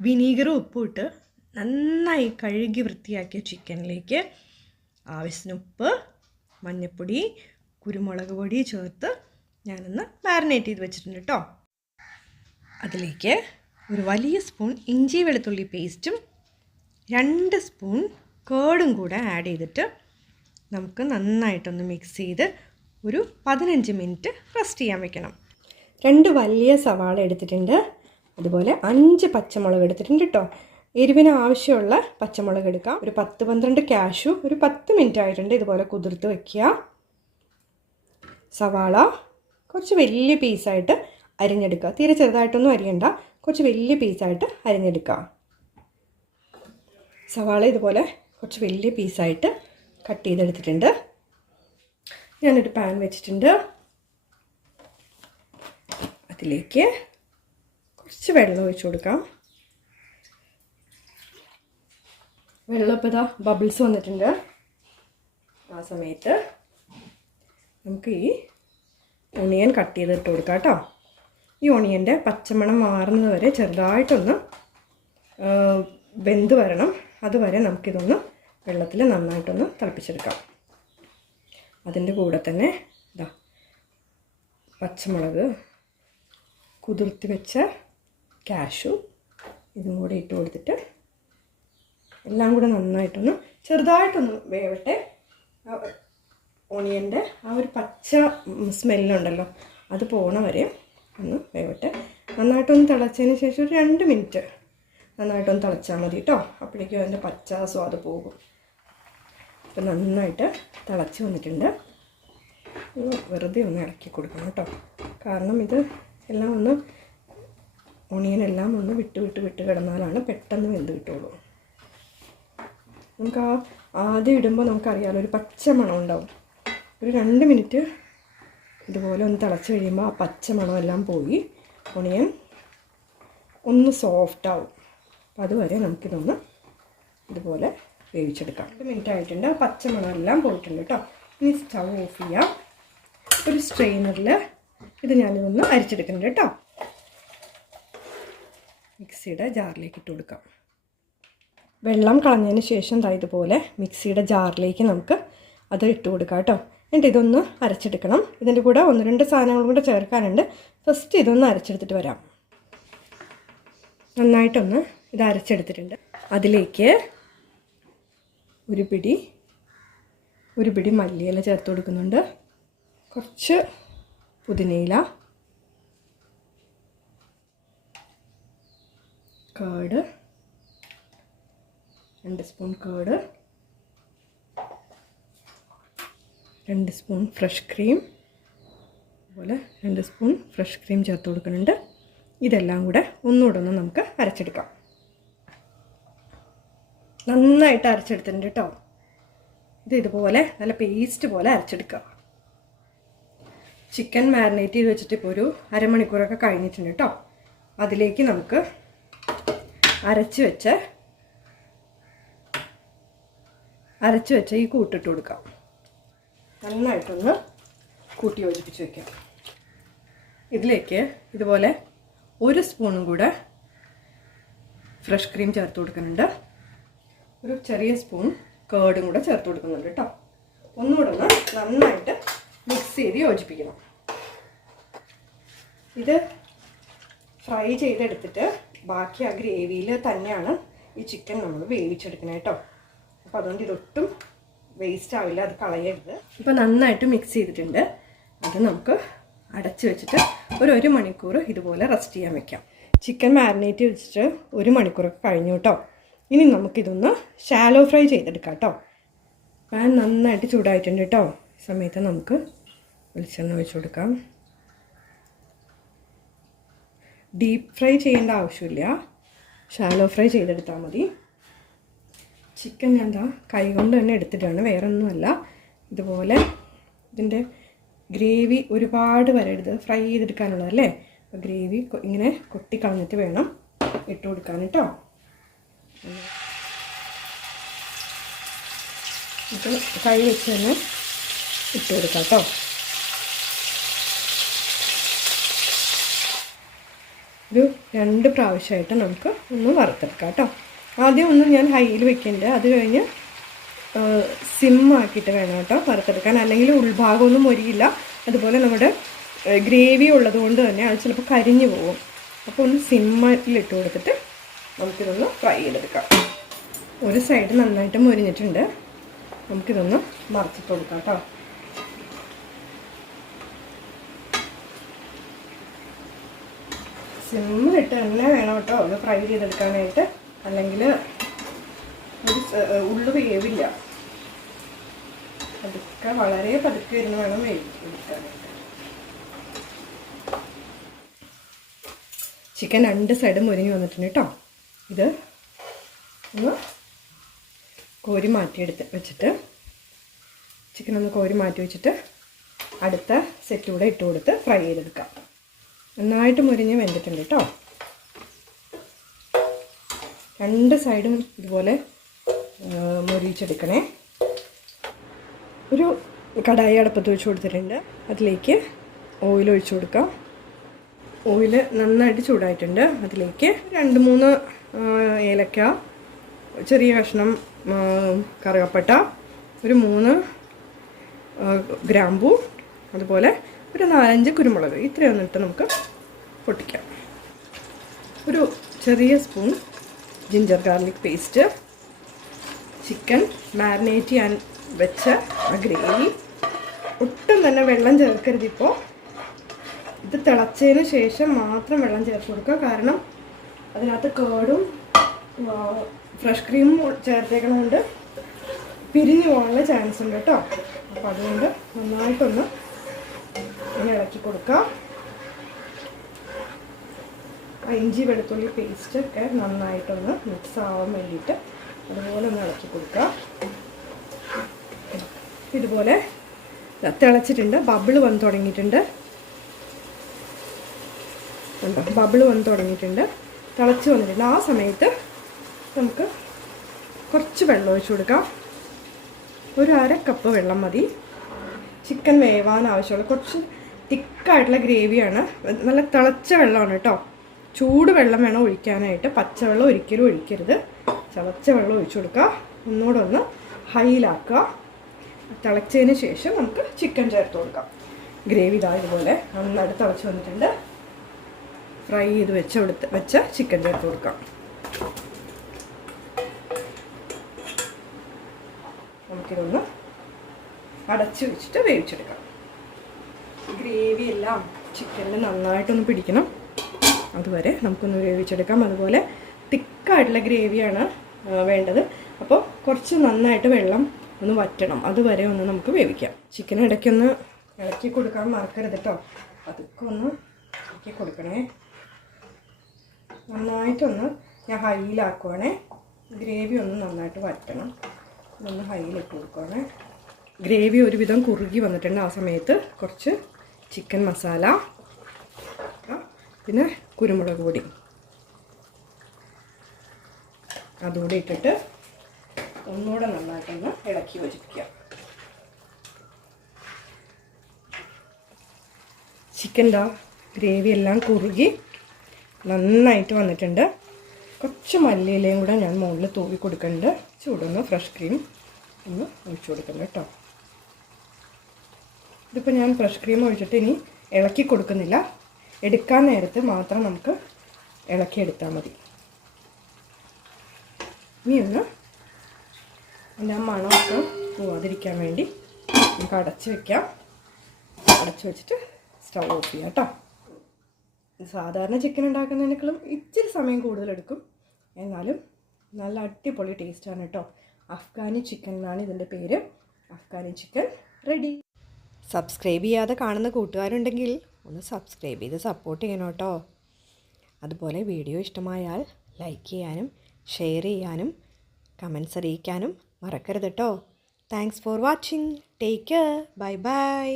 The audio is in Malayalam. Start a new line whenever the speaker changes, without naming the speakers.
വിനീഗറും ഉപ്പും ഇട്ട് നന്നായി കഴുകി വൃത്തിയാക്കിയ ചിക്കനിലേക്ക് ആവശ്യത്തിന് ഉപ്പ് മഞ്ഞൾപ്പൊടി കുരുമുളക് പൊടി ചേർത്ത് ഞാനൊന്ന് മാരിനേറ്റ് ചെയ്ത് വെച്ചിട്ടുണ്ട് കേട്ടോ അതിലേക്ക് ഒരു വലിയ സ്പൂൺ ഇഞ്ചി വെളുത്തുള്ളി പേസ്റ്റും രണ്ട് സ്പൂൺ കേടും കൂടെ ആഡ് ചെയ്തിട്ട് നമുക്ക് നന്നായിട്ടൊന്ന് മിക്സ് ചെയ്ത് ഒരു പതിനഞ്ച് മിനിറ്റ് റെസ്റ്റ് ചെയ്യാൻ വെക്കണം. രണ്ട് വലിയ സവാള എടുത്തിട്ടുണ്ട്. അതുപോലെ അഞ്ച് പച്ചമുളക് എടുത്തിട്ടുണ്ട് കേട്ടോ എരിവിന് ആവശ്യമുള്ള പച്ചമുളക് എടുക്കാം. ഒരു പത്ത് പന്ത്രണ്ട് ക്യാഷു ഒരു പത്ത് മിനിറ്റ് ആയിട്ടുണ്ട് ഇതുപോലെ കുതിർത്ത് വയ്ക്കുക സവാള കുറച്ച് വലിയ പീസായിട്ട് അരിഞ്ഞെടുക്കുക. തീരെ ചെറുതായിട്ടൊന്നും അരിയണ്ട. കുറച്ച് വലിയ പീസായിട്ട് അരിഞ്ഞെടുക്കുക. സവാള ഇതുപോലെ കുറച്ച് വലിയ പീസായിട്ട് കട്ട് ചെയ്തെടുത്തിട്ടുണ്ട്. ഞാനൊരു പാൻ വെച്ചിട്ടുണ്ട്. അതിലേക്ക് കുറച്ച് വെള്ളം ഒഴിച്ചു കൊടുക്കാം. വെള്ളം ഇപ്പോൾ ഇതാ ബബിൾസ് വന്നിട്ടുണ്ട്. ആ സമയത്ത് നമുക്ക് ഈ ഒണിയൻ കട്ട് ചെയ്തിട്ട് കൊടുക്കാം കേട്ടോ. ഈ ഒണിയന്റെ പച്ചമണം മാറുന്നത് വരെ ചെറുതായിട്ടൊന്ന് വെന്ത് വരണം. അതുവരെ നമുക്കിതൊന്ന് വെള്ളത്തിൽ നന്നായിട്ടൊന്ന് തിളപ്പിച്ചെടുക്കാം. അതിന്റെ കൂടെ തന്നെ ഇതാ പച്ചമുളക് കുതിർത്തി വെച്ച കാഷു ഇതും കൂടെ ഇട്ട് കൊടുത്തിട്ട് എല്ലാം കൂടെ നന്നായിട്ടൊന്ന് ചെറുതായിട്ടൊന്ന് വേവട്ടെ. ഓണിയന്റെ ആ ഒരു പച്ച സ്മെല്ലുണ്ടല്ലോ അത് പോണ വരെ ഒന്ന് വേവട്ടെ. നന്നായിട്ടൊന്ന് തിളച്ചതിന് ശേഷം ഒരു രണ്ട് മിനിറ്റ് നന്നായിട്ടൊന്ന് തിളച്ചാൽ മതി കേട്ടോ അപ്പോഴേക്കും അതിന്റെ പച്ച സ്വാദ് പോകും. അപ്പം നന്നായിട്ട് തിളച്ച് വന്നിട്ടുണ്ട്. വെറുതെ ഒന്ന് ഇളക്കി കൊടുക്കണം കേട്ടോ കാരണം ഇത് എല്ലാം ഒന്ന് ഒണിയൻ എല്ലാം ഒന്ന് വിട്ട് വിട്ട് വിട്ട് കിടന്നാലാണ് പെട്ടെന്ന് വെന്ത് കിട്ടുള്ളൂ. നമുക്ക് ആ ആദ്യം ഇടുമ്പോൾ നമുക്കറിയാലോ ഒരു പച്ച മണം ഉണ്ടാവും. ഒരു രണ്ട് മിനിറ്റ് ഇതുപോലെ ഒന്ന് തിളച്ച് കഴിയുമ്പോൾ ആ പച്ച മണമെല്ലാം പോയി ഒണിയൻ ഒന്ന് സോഫ്റ്റ് ആവും. അപ്പോൾ അതുവരെ നമുക്കിതൊന്ന് ഇതുപോലെ വേവിച്ചെടുക്കാം. രണ്ട് മിനിറ്റ് ആയിട്ടുണ്ട്. ആ പച്ച മണമെല്ലാം പോയിട്ടുണ്ട് കേട്ടോ. ഇനി സ്റ്റൗ ഓഫ് ചെയ്യാം. ഒരു സ്ട്രെയിനറിൽ ഇത് ഞാനിതൊന്ന് അരിച്ചെടുക്കുന്നുണ്ട് കേട്ടോ. മിക്സിയുടെ ജാറിലേക്ക് ഇട്ട് കൊടുക്കാം. വെള്ളം കളഞ്ഞതിന് ശേഷം ദാ ഇതുപോലെ മിക്സിയുടെ ജാറിലേക്ക് നമുക്ക് അത് ഇട്ട് കൊടുക്കാം കേട്ടോ. എന്നിട്ട് ഇതൊന്ന് അരച്ചെടുക്കണം. ഇതിന്റെ കൂടെ ഒന്ന് രണ്ട് സാധനങ്ങളും കൂടെ ചേർക്കാനുണ്ട്. ഫസ്റ്റ് ഇതൊന്ന് അരച്ചെടുത്തിട്ട് വരാം. നന്നായിട്ടൊന്ന് ഇത് അരച്ചെടുത്തിട്ടുണ്ട്. അതിലേക്ക് ഒരു പിടി ഒരു പിടി മല്ലിയില ചേർത്ത് കൊടുക്കുന്നുണ്ട്. കുറച്ച് പുതിനയില കേട് രണ്ട് സ്പൂൺ കേട് രണ്ട് സ്പൂൺ ഫ്രഷ് ക്രീം അതുപോലെ രണ്ട് സ്പൂൺ ഫ്രഷ് ക്രീം ചേർത്ത് കൊടുക്കുന്നുണ്ട്. ഇതെല്ലാം കൂടെ ഒന്നുകൂടെ ഒന്ന് നമുക്ക് അരച്ചെടുക്കാം. നന്നായിട്ട് അരച്ചെടുത്തിട്ടുണ്ട് കേട്ടോ ഇത് ഇതുപോലെ നല്ല പേസ്റ്റ് പോലെ അരച്ചെടുക്കുക. ചിക്കൻ മാരിനേറ്റ് ചെയ്ത് വെച്ചിട്ട് ഇപ്പോൾ ഒരു അരമണിക്കൂറൊക്കെ കഴിഞ്ഞിട്ടുണ്ട് കേട്ടോ അതിലേക്ക് നമുക്ക് അരച്ച് വെച്ച അരച്ച് വെച്ച ഈ കൂട്ടിട്ട് കൊടുക്കാം. നന്നായിട്ടൊന്ന് കൂട്ടി യോജിപ്പിച്ച് വെക്കാം. ഇതിലേക്ക് ഇതുപോലെ ഒരു സ്പൂണും കൂടെ ഫ്രഷ് ക്രീം ചേർത്ത് കൊടുക്കുന്നുണ്ട്. ഒരു ചെറിയ സ്പൂൺ കേർഡും കൂടെ ചേർത്ത് കൊടുക്കുന്നുണ്ട് കേട്ടോ. ഒന്നുകൂടെ ഒന്ന് നന്നായിട്ട് മിക്സ് ചെയ്ത് യോജിപ്പിക്കണം. ഇത് ഫ്രൈ ചെയ്തെടുത്തിട്ട് ബാക്കി ആ ഗ്രേവിയിൽ തന്നെയാണ് ഈ ചിക്കൻ നമ്മൾ വേവിച്ചെടുക്കുന്നത് കേട്ടോ അപ്പോൾ അതുകൊണ്ട് ഇതൊട്ടും വേസ്റ്റ് ആവില്ല അത് കളയരുത്. ഇപ്പോൾ നന്നായിട്ട് മിക്സ് ചെയ്തിട്ടുണ്ട്. അത് നമുക്ക് അടച്ചു വെച്ചിട്ട് ഒരു ഒരു മണിക്കൂർ ഇതുപോലെ റെസ്റ്റ് ചെയ്യാൻ വെക്കാം. ചിക്കൻ മാരിനേറ്റ് വെച്ചിട്ട് ഒരു മണിക്കൂറൊക്കെ കഴിഞ്ഞു കേട്ടോ ഇനി നമുക്കിതൊന്ന് ഷാലോ ഫ്രൈ ചെയ്തെടുക്കാം കേട്ടോ പാൻ നന്നായിട്ട് ചൂടായിട്ടുണ്ട് കേട്ടോ സമയത്ത് നമുക്ക് വെളിച്ചെണ്ണ ഒഴിച്ചു കൊടുക്കാം. ഡീപ്പ് ഫ്രൈ ചെയ്യേണ്ട ആവശ്യമില്ല. ഷാലോ ഫ്രൈ ചെയ്തെടുത്താൽ മതി. ചിക്കൻ ഞാൻ കൈ കൊണ്ട് തന്നെ എടുത്തിട്ടാണ്. വേറെ ഒന്നുമല്ല ഇതുപോലെ ഇതിന്റെ ഗ്രേവി ഒരുപാട് വരരുത്. ഫ്രൈ ചെയ്തെടുക്കാനുള്ളതല്ലേ? അപ്പോൾ ഗ്രേവി ഇങ്ങനെ കൊട്ടിക്കളഞ്ഞിട്ട് വേണം ഇട്ട് കൊടുക്കാൻ കേട്ടോ ഇത് കൈ വെച്ച് തന്നെ ഇട്ട് കൊടുക്കാം കേട്ടോ ഒരു രണ്ട് പ്രാവശ്യമായിട്ട് നമുക്ക് ഒന്ന് വറുത്തെടുക്കാം കേട്ടോ. ആദ്യം ഒന്ന് ഞാൻ ഹൈയിൽ വെക്കുന്നുണ്ട് അത് കഴിഞ്ഞ് സിമ്മാക്കിയിട്ട് വേണം കേട്ടോ വറുത്തെടുക്കാൻ. അല്ലെങ്കിൽ ഉൾഭാഗമൊന്നും മൊരിയില്ല അതുപോലെ നമ്മുടെ ഗ്രേവി ഉള്ളത് കൊണ്ട് തന്നെ അത് ചിലപ്പോൾ കരിഞ്ഞു പോകും. അപ്പോൾ ഒന്ന് സിമ്മിലിട്ട് കൊടുത്തിട്ട് നമുക്കിതൊന്ന് ഫ്രൈ ചെയ്തെടുക്കാം. ഒരു സൈഡ് നന്നായിട്ട് മൊരിഞ്ഞിട്ടുണ്ട്. നമുക്കിതൊന്ന് മറച്ചിട്ട് കൊടുക്കാം കേട്ടോ. സിമ്മിലിട്ട് തന്നെ വേണം കേട്ടോ. ഒന്ന് ഫ്രൈ ചെയ്തെടുക്കാനായിട്ട്. അല്ലെങ്കിൽ ഒരു ഉള്ളു വേവില്ല. പതുക്കെ വളരെ പതുക്കെ ഇരുന്ന് വേണം വേവിക്കാനായിട്ട് ചിക്കൻ രണ്ട് സൈഡും മുരിഞ്ഞ് വന്നിട്ടുണ്ട് കേട്ടോ. ഇത് ഒന്ന് കോരി മാറ്റിയെടുത്ത് വെച്ചിട്ട് ചിക്കൻ ഒന്ന് കോരി മാറ്റി വെച്ചിട്ട് അടുത്ത സെറ്റ് കൂടെ ഇട്ട് കൊടുത്ത് ഫ്രൈ ചെയ്തെടുക്കാം. നന്നായിട്ട് മുരിഞ്ഞ് വെന്തിട്ടുണ്ട് കേട്ടോ രണ്ട് സൈഡും ഇതുപോലെ മുരിച്ചെടുക്കണേ ഒരു കടായി അടുപ്പത്ത് വെച്ച് കൊടുത്തിട്ടുണ്ട്. അതിലേക്ക് ഓയിൽ ഒഴിച്ചു കൊടുക്കാം. ഓയിൽ നന്നായിട്ട് ചൂടായിട്ടുണ്ട്. അതിലേക്ക് രണ്ട് മൂന്ന് ഏലക്ക ചെറിയ കഷ്ണം കറുകപ്പട്ട ഒരു മൂന്ന് ഗ്രാമ്പൂ അതുപോലെ ഒരു നാലഞ്ച് കുരുമുളക് ഇത്രയൊന്നും ഇട്ട് നമുക്ക് പൊട്ടിക്കാം. ഒരു ചെറിയ spoon ginger garlic paste chicken marinate ചെയ്യാൻ വെച്ച ആ ഗ്രേവി. ഒട്ടും തന്നെ വെള്ളം ചേർക്കരുത് ഇപ്പോൾ ഇത് തിളച്ചതിന് ശേഷം മാത്രം വെള്ളം ചേർത്ത് കൊടുക്കുക. കാരണം അതിനകത്ത് കേടും ഫ്രഷ് ക്രീമും ചേർത്തേക്കണമുണ്ട് പിരിഞ്ഞു പോകാനുള്ള ചാൻസ് ഉണ്ട് കേട്ടോ. അപ്പോൾ അതുകൊണ്ട് നന്നായിട്ടൊന്ന് ഇങ്ങനെ ഇളക്കി കൊടുക്കാം ഇഞ്ചി വെളുത്തുള്ളി പേസ്റ്റ് ഒക്കെ നന്നായിട്ടൊന്ന് മിക്സ് ആവാൻ വേണ്ടിയിട്ട് അതുപോലെ ഒന്ന് ഇളക്കി കൊടുക്കാം ഇതുപോലെ തിളച്ചിട്ടുണ്ട്. ബബിൾ വന്ന് തുടങ്ങിയിട്ടുണ്ട്. ബബിൾ വന്ന് തുടങ്ങിയിട്ടുണ്ട്. തിളച്ച് വന്നിട്ടുണ്ട്. ആ സമയത്ത് നമുക്ക് കുറച്ച് വെള്ളം ഒഴിച്ചു കൊടുക്കാം. ഒരു അര കപ്പ് വെള്ളം മതി. ചിക്കൻ വേവാൻ ആവശ്യമുള്ള കുറച്ച് തിക്കായിട്ടുള്ള ഗ്രേവിയാണ്. നല്ല തിളച്ച വെള്ളമാണ് കേട്ടോ. ചൂട് വെള്ളം വേണം ഒഴിക്കാനായിട്ട്. പച്ചവെള്ളം ഒരിക്കലും ഒഴിക്കരുത്. തിളച്ച വെള്ളം ഒഴിച്ചു കൊടുക്കുക. ഒന്നുകൂടെ ഒന്ന് ഹൈയിലാക്കുക. തിളച്ചതിന് ശേഷം നമുക്ക് ചിക്കൻ ചേർത്ത് കൊടുക്കാം. ഗ്രേവി ഇതാ ഇതുപോലെ. നന്നായിട്ട് തിളച്ച് വന്നിട്ടുണ്ട്. ഫ്രൈ ചെയ്ത് വെച്ച കൊടുത്ത് വെച്ച ചിക്കൻ ചേർത്ത് കൊടുക്കാം. നമുക്കിതൊന്ന് അടച്ച് വെച്ചിട്ട് വേവിച്ചെടുക്കാം. ഗ്രേവി എല്ലാം ചിക്കനിൽ നന്നായിട്ടൊന്ന് പിടിക്കണം. അതുവരെ നമുക്കൊന്ന് വേവിച്ചെടുക്കാം. അതുപോലെ തിക്കായിട്ടുള്ള ഗ്രേവിയാണ് വേണ്ടത്. അപ്പോൾ കുറച്ച് നന്നായിട്ട് വെള്ളം ഒന്ന് വറ്റണം. അതുവരെ ഒന്ന് നമുക്ക് വേവിക്കാം. ചിക്കൻ ഇടയ്ക്കൊന്ന് ഇളക്കി കൊടുക്കാൻ മറക്കരുത് കേട്ടോ അതൊക്കെ ഒന്ന് ഇളക്കി കൊടുക്കണേ. നന്നായിട്ടൊന്ന് ഞാൻ ഹൈയിലാക്കുവാണേ. ഗ്രേവി ഒന്ന് നന്നായിട്ട് വറ്റണം. ഒന്ന് ഹൈയിലിട്ട് കൊടുക്കുവാണേ. ഗ്രേവി ഒരുവിധം കുറുകി വന്നിട്ടുണ്ട് ആ സമയത്ത്. കുറച്ച് ചിക്കൻ മസാല പിന്നെ കുരുമുളക് പൊടി. അതുകൂടെ ഇട്ടിട്ട് ഒന്നുകൂടെ നന്നായിട്ടൊന്ന് ഇളക്കി യോജിപ്പിക്കാം ചിക്കൻ ദാ ഗ്രേവി എല്ലാം കുറുകി നന്നായിട്ട് വന്നിട്ടുണ്ട്. കുറച്ച് മല്ലിയിലയും കൂടെ ഞാൻ മുകളിൽ തൂവി കൊടുക്കുന്നുണ്ട്. ചൂടൊന്ന് ഫ്രഷ് ക്രീം ഒന്ന് ഒഴിച്ചു കൊടുക്കുന്നുണ്ട് കേട്ടോ. ഇതിപ്പോൾ ഞാൻ ഫ്രഷ് ക്രീം ഒഴിച്ചിട്ട് ഇനി ഇളക്കി കൊടുക്കുന്നില്ല. എടുക്കാൻ നേരത്ത് മാത്രം നമുക്ക് ഇളക്കി എടുത്താൽ മതി. ഇനി ഒന്ന് എല്ലാം മണമൊക്കെ പോവാതിരിക്കാൻ വേണ്ടി നമുക്ക് അടച്ച് വെക്കാം. അടച്ച് വെച്ചിട്ട് സ്റ്റൗ ഓഫ് ചെയ്യാം കേട്ടോ. സാധാരണ ചിക്കൻ ഉണ്ടാക്കുന്നതിനേക്കാളും ഇച്ചിരി സമയം കൂടുതലെടുക്കും എന്നാലും നല്ല അടിപൊളി ടേസ്റ്റാണ് കേട്ടോ. അഫ്ഗാനി ചിക്കൻ എന്നാണ് ഇതിന്റെ പേര്. അഫ്ഗാനി ചിക്കൻ റെഡി സബ്സ്ക്രൈബ് ചെയ്യാതെ കാണുന്ന കൂട്ടുകാരുണ്ടെങ്കിൽ ഒന്ന് സബ്സ്ക്രൈബ് ചെയ്ത് സപ്പോർട്ട് ചെയ്യണം കേട്ടോ. അതുപോലെ വീഡിയോ ഇഷ്ടമായാൽ ലൈക്ക് ചെയ്യാനും ഷെയർ ചെയ്യാനും കമൻസ് അറിയിക്കാനും മറക്കരുത് കേട്ടോ. Thanks for watching take care bye bye